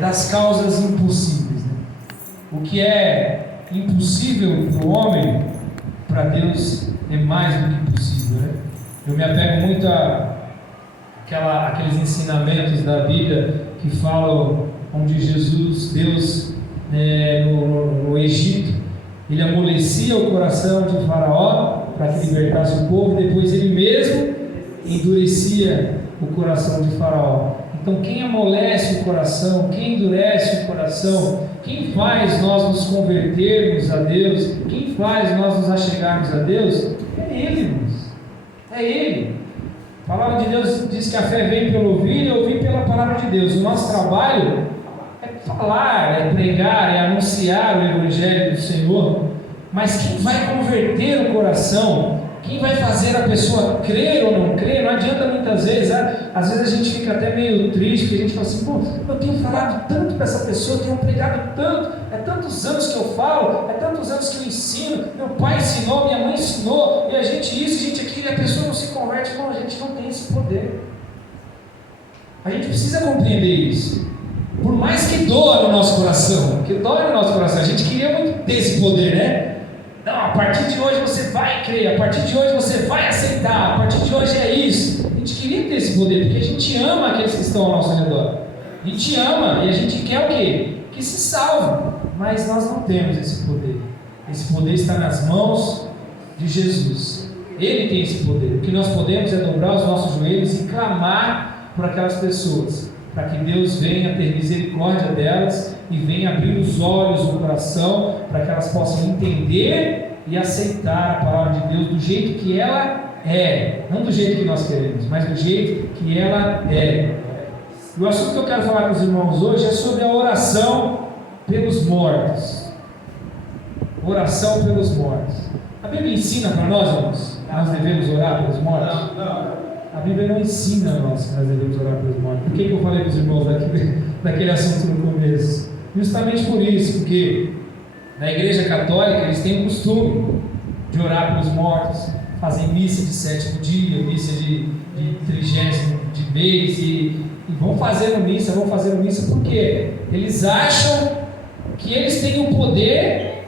das causas impossíveis, né? O que é impossível para o homem, para Deus é mais do que possível, né? Eu me apego muito àqueles ensinamentos da Bíblia que falam onde Deus no Egito, ele amolecia o coração de Faraó para que libertasse o povo, depois ele mesmo endurecia o coração de Faraó. Então quem amolece o coração, quem endurece o coração, quem faz nós nos convertermos a Deus, quem faz nós nos achegarmos a Deus, é Ele, irmãos. É Ele. A palavra de Deus diz que a fé vem pelo ouvir e ouvir pela palavra de Deus. O nosso trabalho é falar, é pregar, é anunciar o Evangelho do Senhor. Mas quem vai converter o coração, quem vai fazer a pessoa crer ou não crer, não adianta muitas vezes. Às vezes a gente fica até meio triste, porque a gente fala assim: pô, eu tenho falado tanto para essa pessoa, eu tenho pregado tanto, é tantos anos que eu falo, é tantos anos que eu ensino, meu pai ensinou, minha mãe ensinou, e a gente isso, a gente aquilo, e a pessoa não se converte. Não, a gente não tem esse poder. A gente precisa compreender isso. Por mais que doa no nosso coração, a gente queria muito ter esse poder, né? Não, a partir de hoje você vai crer, a partir de hoje você vai aceitar, a partir de hoje é isso. A gente queria ter esse poder, porque a gente ama aqueles que estão ao nosso redor. A gente ama e a gente quer o quê? Que se salve. Mas nós não temos esse poder. Esse poder está nas mãos de Jesus. Ele tem esse poder. O que nós podemos é dobrar os nossos joelhos e clamar por aquelas pessoas, para que Deus venha ter misericórdia delas e venha abrir os olhos do coração, para que elas possam entender e aceitar a palavra de Deus do jeito que ela é, não do jeito que nós queremos, mas do jeito que ela é. E o assunto que eu quero falar com os irmãos hoje é sobre a oração pelos mortos. Oração pelos mortos. A Bíblia ensina para nós, irmãos, nós devemos orar pelos mortos? Não. A Bíblia não ensina a nós que nós devemos orar pelos mortos. Por que eu falei para os irmãos daquele assunto no começo? Justamente por isso, porque na Igreja Católica eles têm o costume de orar pelos mortos, fazem missa de 7º dia, missa de 30º de mês, e vão fazendo missa porque eles acham que eles têm o poder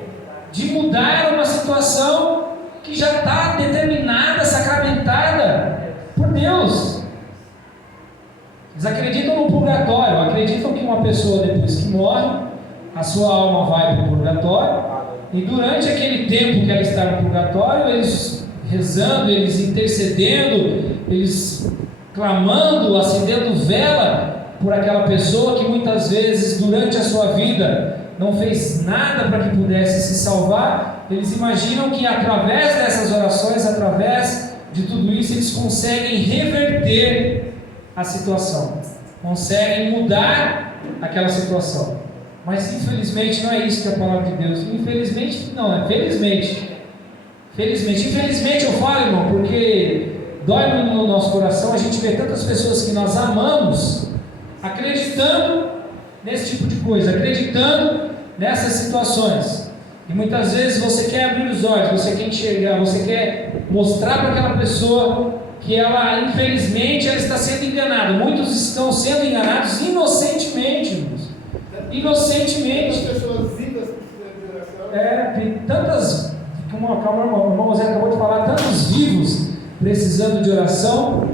de mudar uma situação que já está determinada, sacramentada por Deus. Eles acreditam no purgatório, acreditam que uma pessoa depois que morre, a sua alma vai para o purgatório, e durante aquele tempo que ela está no purgatório, eles rezando, eles intercedendo, eles clamando, acendendo vela por aquela pessoa que muitas vezes durante a sua vida não fez nada para que pudesse se salvar. Eles imaginam que através dessas orações, através de tudo isso, eles conseguem reverter a situação, conseguem mudar aquela situação. Mas infelizmente não é isso que a palavra de Deus. Infelizmente não, é felizmente. Infelizmente eu falo, irmão, porque dói no nosso coração a gente ver tantas pessoas que nós amamos acreditando nesse tipo de coisa, acreditando nessas situações. E muitas vezes você quer abrir os olhos, você quer enxergar, você quer mostrar para aquela pessoa que ela, infelizmente, ela está sendo enganada. Muitos estão sendo enganados inocentemente, irmãos. Inocentemente. As pessoas vivas precisam de oração. Tem tantas, como o irmão José acabou de falar, tantos vivos precisando de oração,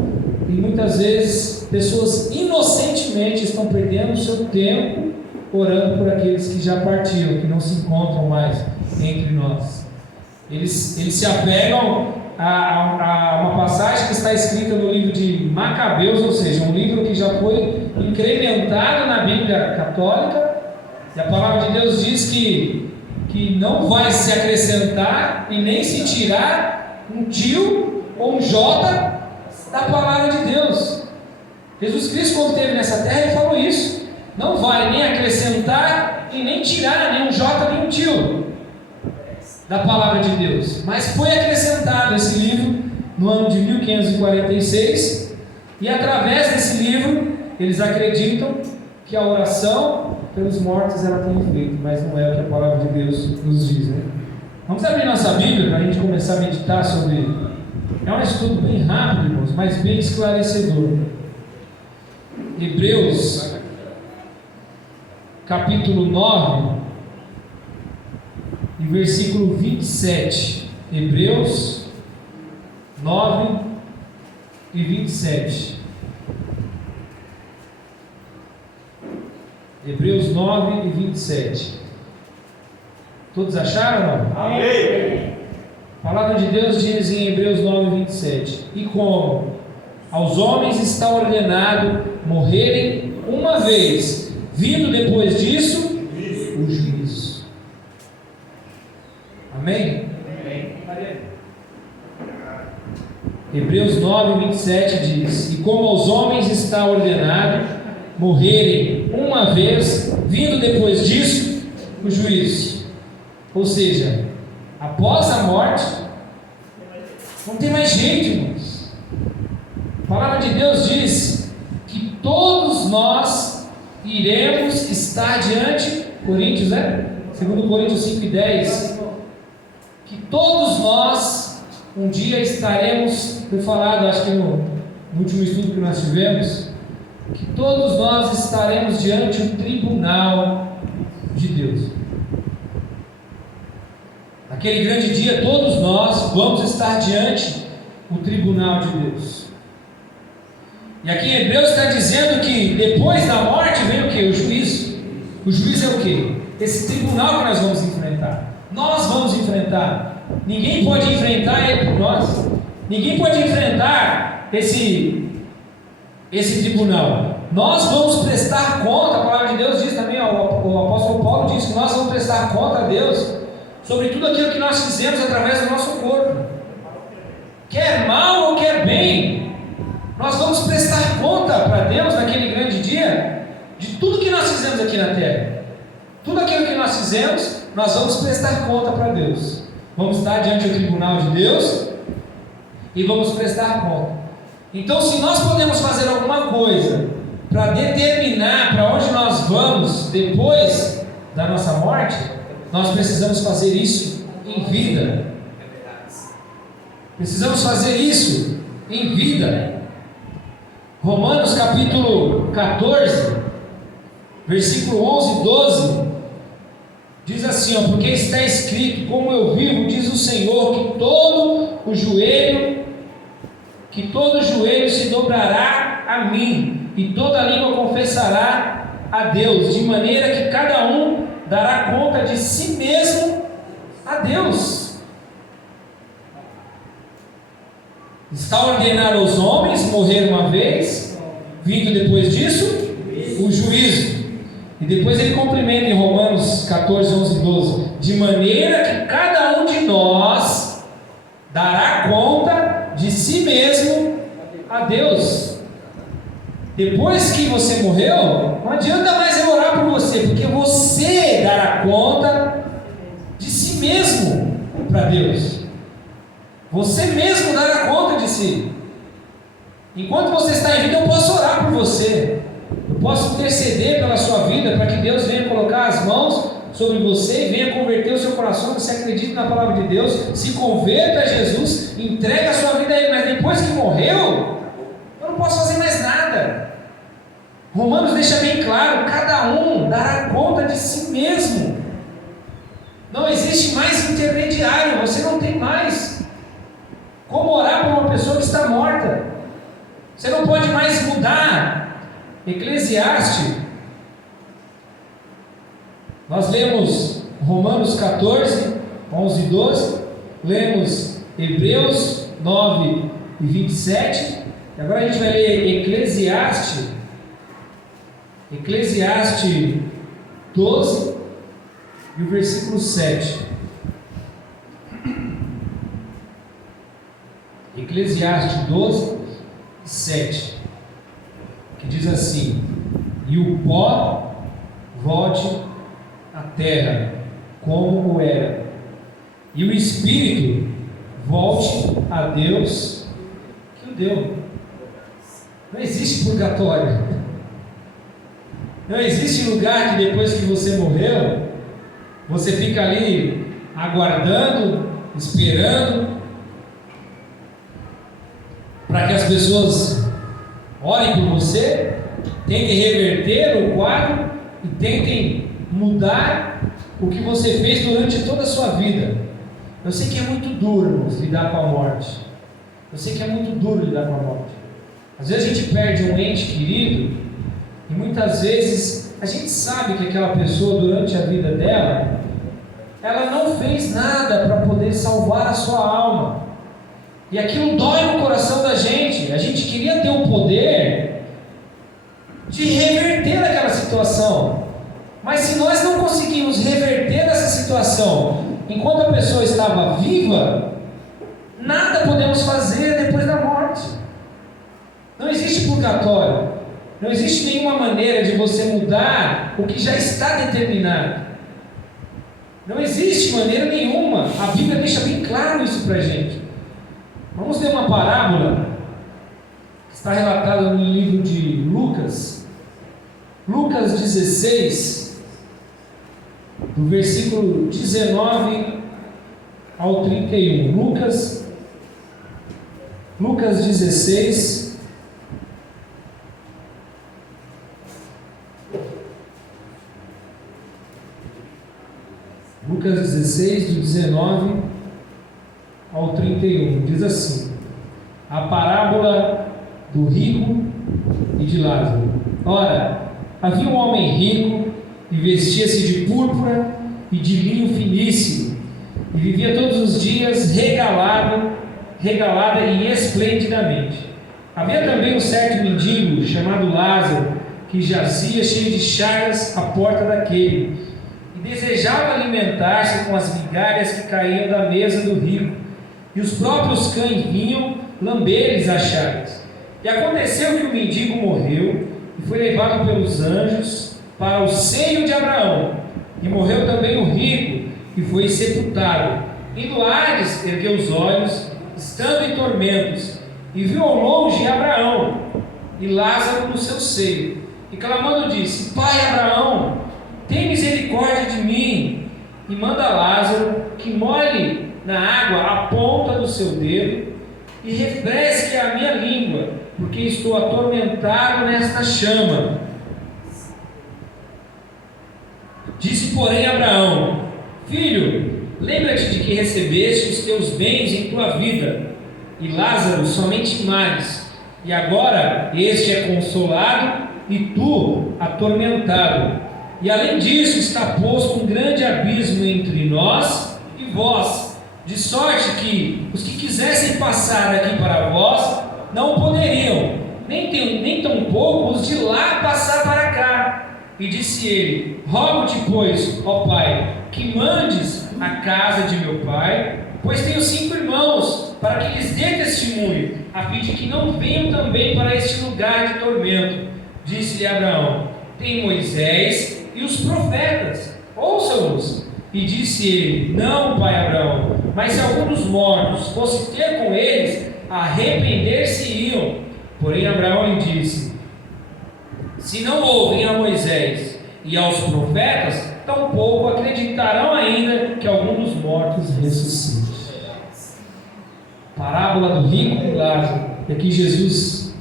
e muitas vezes pessoas inocentemente estão perdendo o seu tempo orando por aqueles que já partiram, que não se encontram mais entre nós. Eles se apegam a uma passagem que está escrita no livro de Macabeus, ou seja, um livro que já foi incrementado na Bíblia católica, e a palavra de Deus diz que não vai se acrescentar e nem se tirar um tio ou um jota da palavra de Deus. Jesus Cristo, quando esteve nessa terra, ele falou isso: não vai nem acrescentar e nem tirar nem um jota nem um tio da palavra de Deus. Mas foi acrescentado esse livro no ano de 1546, e através desse livro eles acreditam que a oração pelos mortos ela tem efeito, mas não é o que a palavra de Deus nos diz, né? Vamos abrir nossa Bíblia para a gente começar a meditar sobre. É um estudo bem rápido, irmãos, mas bem esclarecedor. Hebreus capítulo 9 e versículo 27. Hebreus 9 e 27. Hebreus 9 e 27. Todos acharam? Não? Amém. A palavra de Deus diz em Hebreus 9 e 27: E como aos homens está ordenado morrerem uma vez, vindo depois disso o juízo. Amém? Amém. Hebreus 9, 27 diz: E como aos homens está ordenado morrerem uma vez, vindo depois disso o juízo. Ou seja, após a morte, não tem mais jeito, irmãos. A palavra de Deus diz que todos nós iremos estar diante, Coríntios, segundo Coríntios 5:10, que todos nós um dia estaremos, foi falado, acho que no último estudo que nós tivemos, que todos nós estaremos diante do tribunal de Deus. Naquele grande dia, todos nós vamos estar diante do tribunal de Deus. E aqui em Hebreus está dizendo que depois da morte vem o que? O juízo. O juízo é o que? Esse tribunal que nós vamos enfrentar. Nós vamos enfrentar. Ninguém pode enfrentar ele por nós. Ninguém pode enfrentar esse tribunal. Nós vamos prestar conta. A palavra de Deus diz também, o apóstolo Paulo diz que nós vamos prestar conta a Deus sobre tudo aquilo que nós fizemos através do nosso corpo, quer mal ou quer bem. Nós vamos prestar conta para Deus naquele grande dia de tudo que nós fizemos aqui na terra. Tudo aquilo que nós fizemos, nós vamos prestar conta para Deus. Vamos estar diante do tribunal de Deus e vamos prestar conta. Então, se nós podemos fazer alguma coisa para determinar para onde nós vamos depois da nossa morte, nós precisamos fazer isso em vida. Precisamos fazer isso em vida. Romanos capítulo 14, versículo 11 e 12, diz assim, porque está escrito: como eu vivo, diz o Senhor, que todo joelho se dobrará a mim, e toda língua confessará a Deus, de maneira que cada um dará conta de si mesmo a Deus. Está ordenado aos homens morrer uma vez, vindo depois disso o juízo. E depois ele complementa em Romanos 14, 11 e 12: de maneira que cada um de nós dará conta de si mesmo a Deus. Depois que você morreu, não adianta mais eu orar por você, porque você dará conta de si mesmo para Deus. Você mesmo dará conta de si. Enquanto você está em vida, eu posso orar por você. Eu posso interceder pela sua vida, para que Deus venha colocar as mãos sobre você e venha converter o seu coração. Você acredita na palavra de Deus, se converta a Jesus, entrega a sua vida a Ele. Mas depois que morreu, eu não posso fazer mais nada. Romanos deixa bem claro: cada um dará conta de si mesmo. Não existe mais intermediário. Você não tem mais como orar por uma pessoa que está morta. Você não pode mais mudar. Eclesiastes, nós lemos Romanos 14, 11 e 12, lemos Hebreus 9 e 27, e agora a gente vai ler Eclesiastes 12 e o versículo 7. Eclesiastes 12, 7, que diz assim: e o pó volte à terra como era, e o espírito volte a Deus que o deu. Não existe purgatório. Não existe lugar que depois que você morreu, você fica ali aguardando, esperando para que as pessoas orem por você, tentem reverter o quadro e tentem mudar o que você fez durante toda a sua vida. Eu sei que é muito duro, irmãos, lidar com a morte. Eu sei que é muito duro lidar com a morte. Às vezes a gente perde um ente querido e muitas vezes a gente sabe que aquela pessoa, durante a vida dela, ela não fez nada para poder salvar a sua alma. E aquilo dói no coração da gente. A gente queria ter o poder de reverter aquela situação. Mas se nós não conseguimos reverter essa situação enquanto a pessoa estava viva, nada podemos fazer depois da morte. Não existe purgatório. Não existe nenhuma maneira de você mudar o que já está determinado. Não existe maneira nenhuma. A Bíblia deixa bem claro isso para a gente. Vamos ler uma parábola que está relatada no livro de Lucas. Lucas 16, do versículo 19 ao 31. Lucas 16, Lucas 16, do 19 ao 31, diz assim: a parábola do rico e de Lázaro. Ora, havia um homem rico e vestia-se de púrpura e de linho finíssimo, e vivia todos os dias regalada e esplendidamente. Havia também um certo mendigo chamado Lázaro, que jazia cheio de chagas à porta daquele, e desejava alimentar-se com as migalhas que caíam da mesa do rico, e os próprios cães vinham lamber-lhes as chagas. E aconteceu que o mendigo morreu e foi levado pelos anjos para o seio de Abraão. E morreu também o rico e foi sepultado. Indo Hades, ergueu os olhos, estando em tormentos, e viu ao longe Abraão e Lázaro no seu seio. E clamando disse: Pai Abraão, tem misericórdia de mim, e manda Lázaro que molhe na água a ponta do seu dedo e refresque a minha língua, porque estou atormentado nesta chama. Disse, porém, Abraão: Filho, lembra-te de que recebeste os teus bens em tua vida, e Lázaro somente males, e agora este é consolado e tu atormentado. E além disso está posto um grande abismo entre nós e vós, de sorte que os que quisessem passar daqui para vós não poderiam, nem tampouco os de lá passar para cá. E disse ele: Rogo-te, pois, ó Pai, que mandes a casa de meu pai, pois tenho 5 irmãos, para que lhes dê testemunho, a fim de que não venham também para este lugar de tormento. Disse-lhe Abraão: Tem Moisés e os profetas, ouçam-nos. E disse ele: Não, pai Abraão, mas se algum dos mortos fosse ter com eles, arrepender-se-iam. Porém Abraão lhe disse: Se não ouvem a Moisés e aos profetas, tampouco acreditarão ainda que algum dos mortos ressuscite. Parábola do rico e Lázaro. E aqui Jesus,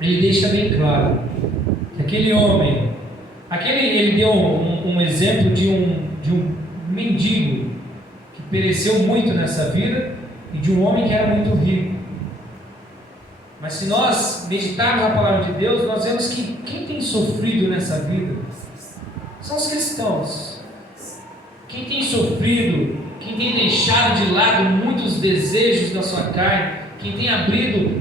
ele deixa bem claro que aquele homem, ele deu um exemplo de um mendigo que pereceu muito nessa vida e de um homem que era muito rico. Mas se nós meditarmos a palavra de Deus, nós vemos que quem tem sofrido nessa vida são os cristãos. Quem tem sofrido, quem tem deixado de lado muitos desejos da sua carne, quem tem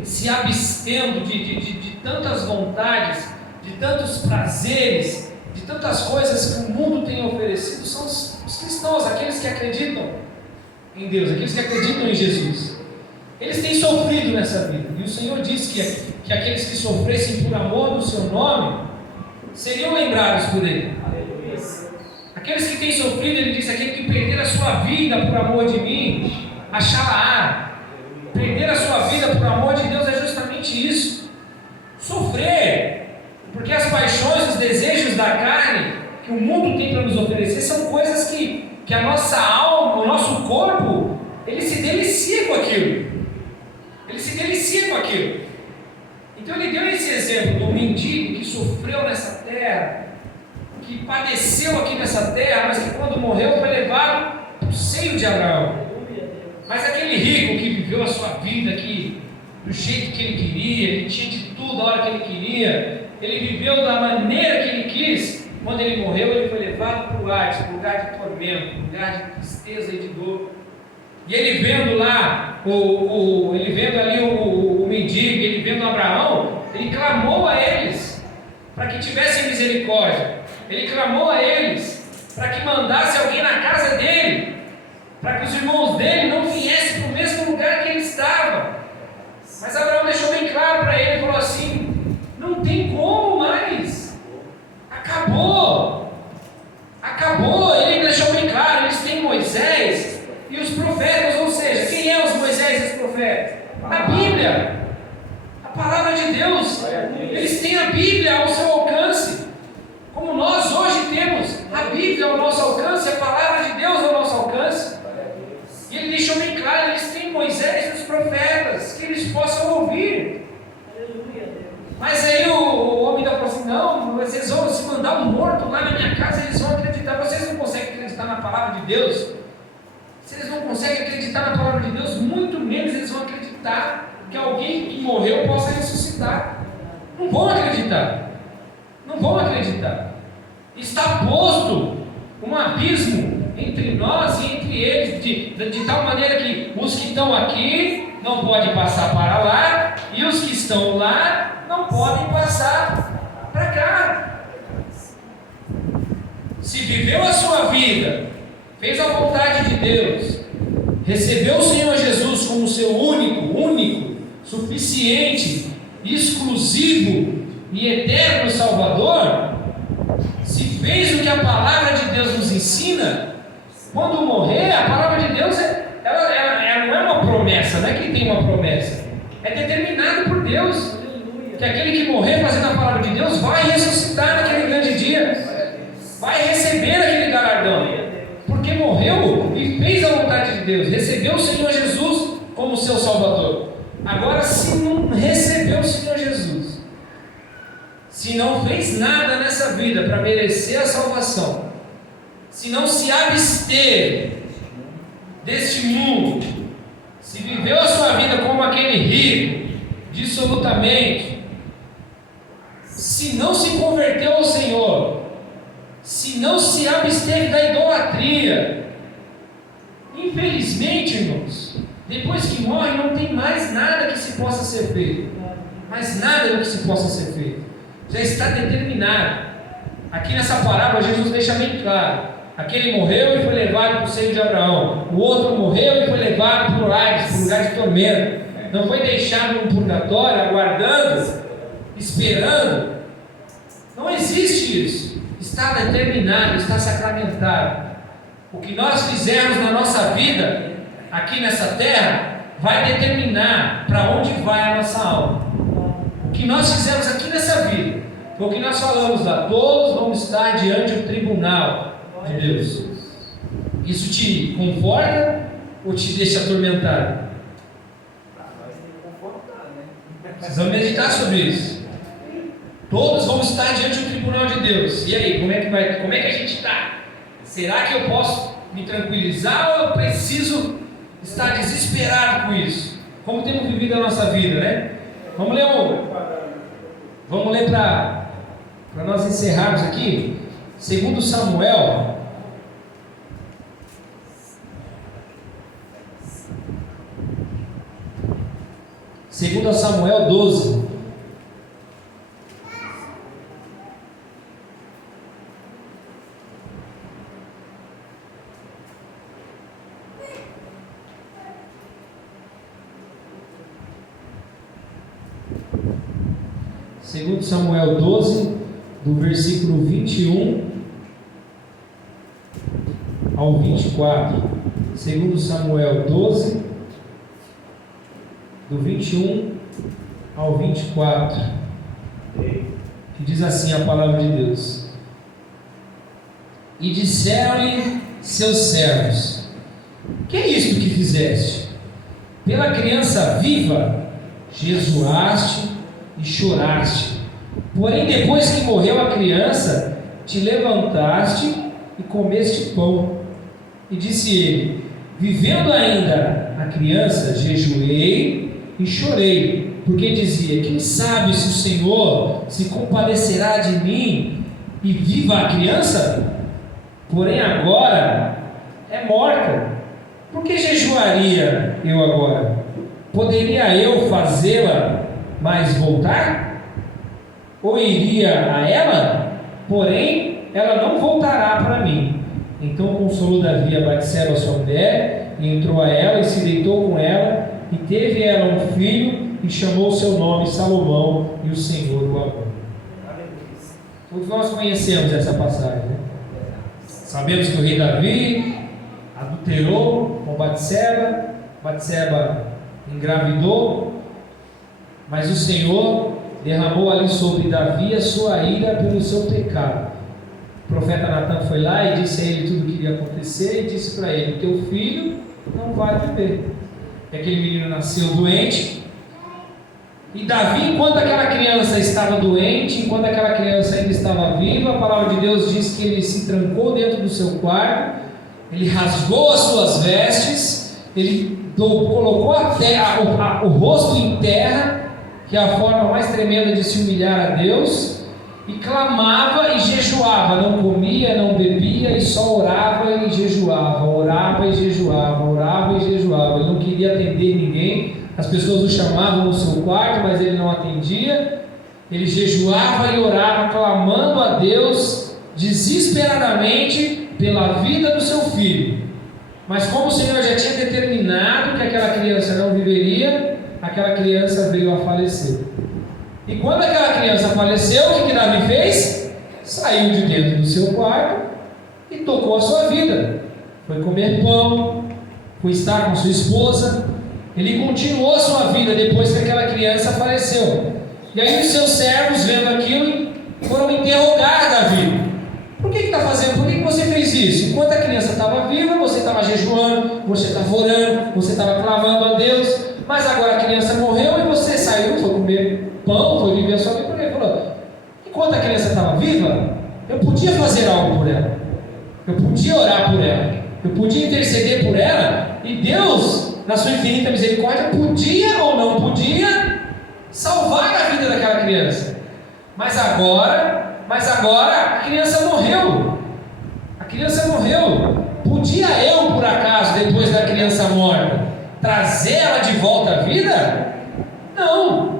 se abstendo de tantas vontades, de tantos prazeres, de tantas coisas que o mundo tem oferecido, são os cristãos, aqueles que acreditam em Deus, aqueles que acreditam em Jesus. Eles têm sofrido nessa vida, e o Senhor disse que aqueles que sofressem por amor do seu nome seriam lembrados por Ele. Aqueles que têm sofrido, Ele diz: aquele que perder a sua vida por amor de mim, achá-la-á. Perder a sua vida por amor de Deus é justamente isso: sofrer, porque as paixões, os desejos da carne que o mundo tem para nos oferecer são coisas que a nossa alma, o nosso corpo, ele se delicia com aquilo. Ele se delicia com aquilo. Então ele deu esse exemplo do mendigo que sofreu nessa terra, que padeceu aqui nessa terra, mas que quando morreu foi levado para o seio de Abraão. Mas aquele rico que viveu a sua vida aqui do jeito que ele queria, ele tinha de tudo a hora que ele queria, ele viveu da maneira que ele quis. Quando ele morreu, ele foi levado para o Hades, para o lugar de tormento, lugar de tristeza e de dor. E ele vendo lá, ele vendo ali o mendigo, ele vendo Abraão, ele clamou a eles para que tivessem misericórdia. Ele clamou a eles para que mandasse alguém na casa dele, para que os irmãos dele não viessem para o mesmo lugar que ele estava. Mas Abraão deixou bem claro para ele, falou assim: não tem como mais, acabou. Ele deixou bem claro, eles têm Moisés e os profetas, ou seja, quem é os Moisés e os profetas? A Bíblia, a palavra de Deus. Eles têm a Bíblia ao seu alcance, como nós hoje temos a Bíblia ao nosso alcance, a palavra de Deus ao nosso alcance. E ele deixou bem claro, eles têm Moisés e os profetas, que eles possam ouvir. Mas aí o homem da falou assim: não, vocês vão se mandar um morto lá na minha casa, eles vão acreditar. Vocês não conseguem acreditar na palavra de Deus? Se eles não conseguem acreditar na palavra de Deus, muito menos eles vão acreditar que alguém que morreu possa ressuscitar. Não vão acreditar. Não vão acreditar. Está posto um abismo entre nós e entre eles, de tal maneira que os que estão aqui não podem passar para lá, e os que estão lá não podem passar para cá. Se viveu a sua vida, fez a vontade de Deus, recebeu o Senhor Jesus como seu único, suficiente, exclusivo e eterno Salvador, se fez o que a palavra de Deus nos ensina, quando morrer, a palavra de Deus ela não é uma promessa, não é que tem uma promessa, é determinado por Deus, que aquele que morrer fazendo a palavra de Deus vai ressuscitar naquele grande dia, vai receber aquele galardão, porque morreu e fez a vontade de Deus, recebeu o Senhor Jesus como seu Salvador. Agora, se não recebeu o Senhor Jesus, se não fez nada nessa vida para merecer a salvação, se não se abster deste mundo, se viveu a sua vida como aquele rico, dissolutamente, se não se converteu ao Senhor, se não se absteve da idolatria, infelizmente, irmãos, depois que morre não tem mais nada que se possa ser feito, mais nada do que se possa ser feito, já está determinado. Aqui nessa parábola Jesus deixa bem claro: aquele morreu e foi levado para o seio de Abraão, o outro morreu e foi levado para o Hades, para o lugar de tormento, não foi deixado no purgatório aguardando, esperando. Não existe isso, está determinado, está sacramentado. O que nós fizermos na nossa vida aqui nessa terra vai determinar para onde vai a nossa alma. O que nós fizermos aqui nessa vida, foi o que nós falamos lá: todos vão estar diante do tribunal de Deus. Isso te conforta ou te deixa atormentado? Precisamos meditar sobre isso. Todos vão estar diante do tribunal de Deus. E aí, como é que a gente está? Será que eu posso me tranquilizar ou eu preciso estar desesperado com isso? Como temos vivido a nossa vida, né? Vamos ler para nós encerrarmos aqui, 2 Samuel, Segundo Samuel 12. Segundo Samuel 12, do versículo 21 ao 24. Segundo Samuel 12, do 21 ao 24, que diz assim a palavra de Deus: E disseram-lhe seus servos: Que é isto que fizeste? Pela criança viva jejuaste e choraste, porém depois que morreu a criança, te levantaste e comeste pão. E disse ele: vivendo ainda a criança, jejuei e chorei, porque dizia: quem sabe se o Senhor se compadecerá de mim e viva a criança? Porém agora é morta. Por que jejuaria eu agora? Poderia eu fazê-la mais voltar? Ou iria a ela? Porém ela não voltará para mim. Então consolou Davi a Batseba, sua mulher, e entrou a ela e se deitou com ela, e teve ela um filho, e chamou seu nome Salomão, e o Senhor o amou. Todos nós conhecemos essa passagem, né? Sabemos que o rei Davi adulterou com Batseba, Batseba engravidou, mas o Senhor derramou ali sobre Davi a sua ira pelo seu pecado. O profeta Natan foi lá e disse a ele tudo o que iria acontecer, e disse para ele: teu filho não vai viver. E aquele menino nasceu doente, e Davi, enquanto aquela criança estava doente, enquanto aquela criança ainda estava viva, a palavra de Deus diz que ele se trancou dentro do seu quarto, ele rasgou as suas vestes, ele colocou o rosto em terra, que é a forma mais tremenda de se humilhar a Deus, e clamava e jejuava, não comia, não bebia, e só orava e jejuava, orava e jejuava, orava e jejuava. Ele não queria atender ninguém, as pessoas o chamavam no seu quarto, mas ele não atendia. Ele jejuava e orava, clamando a Deus desesperadamente pela vida do seu filho. Mas como o Senhor já tinha determinado que aquela criança não viveria, aquela criança veio a falecer. E quando aquela criança faleceu, o que Davi fez? Saiu de dentro do seu quarto e tocou a sua vida. Foi comer pão, foi estar com sua esposa. Ele continuou a sua vida depois que aquela criança faleceu. E aí os seus servos, vendo aquilo, foram interrogar Davi: por que está fazendo? Por que você fez isso? Enquanto a criança estava viva, você estava jejuando, você estava orando, você estava clamando a Deus. Mas agora a criança morreu e você saiu, foi comer pão, foi viver a sua vida. Ele falou: enquanto a criança estava viva, eu podia fazer algo por ela, eu podia orar por ela, eu podia interceder por ela, e Deus, na sua infinita misericórdia, podia ou não podia salvar a vida daquela criança. Mas agora a criança morreu. A criança morreu. Podia eu, por acaso, depois da criança morta, trazer ela de volta à vida? Não.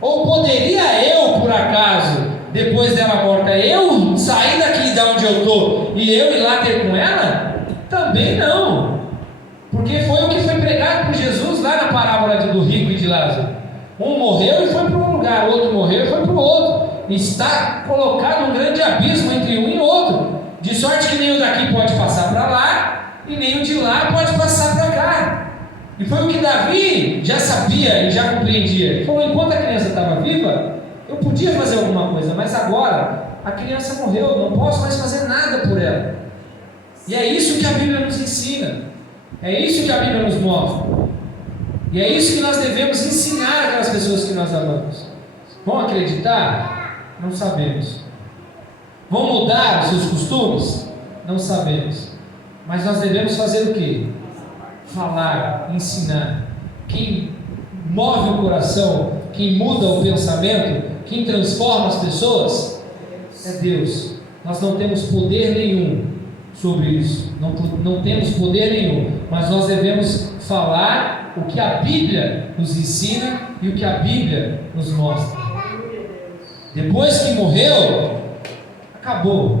Ou poderia eu, por acaso, depois dela morta, eu sair daqui de onde eu estou e eu ir lá ter com ela? Também não. Porque foi o que foi pregado por Jesus lá na parábola do rico e de Lázaro. Um morreu e foi para um lugar, o outro morreu e foi para o outro. Está colocado um grande abismo entre um e outro, de sorte que nem o daqui pode passar para lá e nem o de lá pode passar para cá. E foi o que Davi já sabia e já compreendia. Ele falou: enquanto a criança estava viva, eu podia fazer alguma coisa, mas agora a criança morreu, não posso mais fazer nada por ela. E é isso que a Bíblia nos ensina, é isso que a Bíblia nos mostra, e é isso que nós devemos ensinar aquelas pessoas que nós amamos. Vão acreditar? Não sabemos. Vão mudar os seus costumes? Não sabemos. Mas nós devemos fazer o quê? Falar, ensinar. Quem move o coração, quem muda o pensamento, quem transforma as pessoas é Deus. Nós não temos poder nenhum sobre isso, não temos poder nenhum, mas nós devemos falar o que a Bíblia nos ensina e o que a Bíblia nos mostra. Depois que morreu, acabou,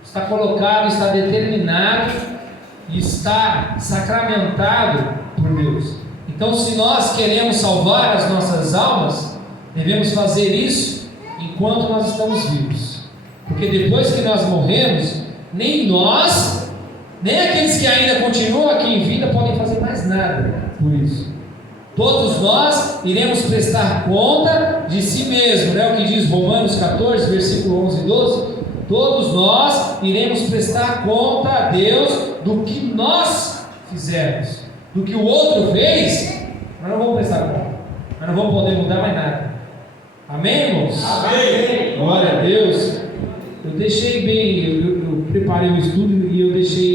está colocado, está determinado e está sacramentado por Deus. Então, se nós queremos salvar as nossas almas, devemos fazer isso enquanto nós estamos vivos, porque depois que nós morremos, nem nós, nem aqueles que ainda continuam aqui em vida podem fazer mais nada por isso. Todos nós iremos prestar conta de si mesmo, né? O que diz Romanos 14, versículo 11 e 12. Todos nós iremos prestar conta a Deus do que nós fizemos, do que o outro fez. Nós não vamos prestar conta, nós não vamos poder mudar mais nada. Amém, irmãos? Amém. Glória a Deus. eu deixei bem, eu preparei o estudo e eu deixei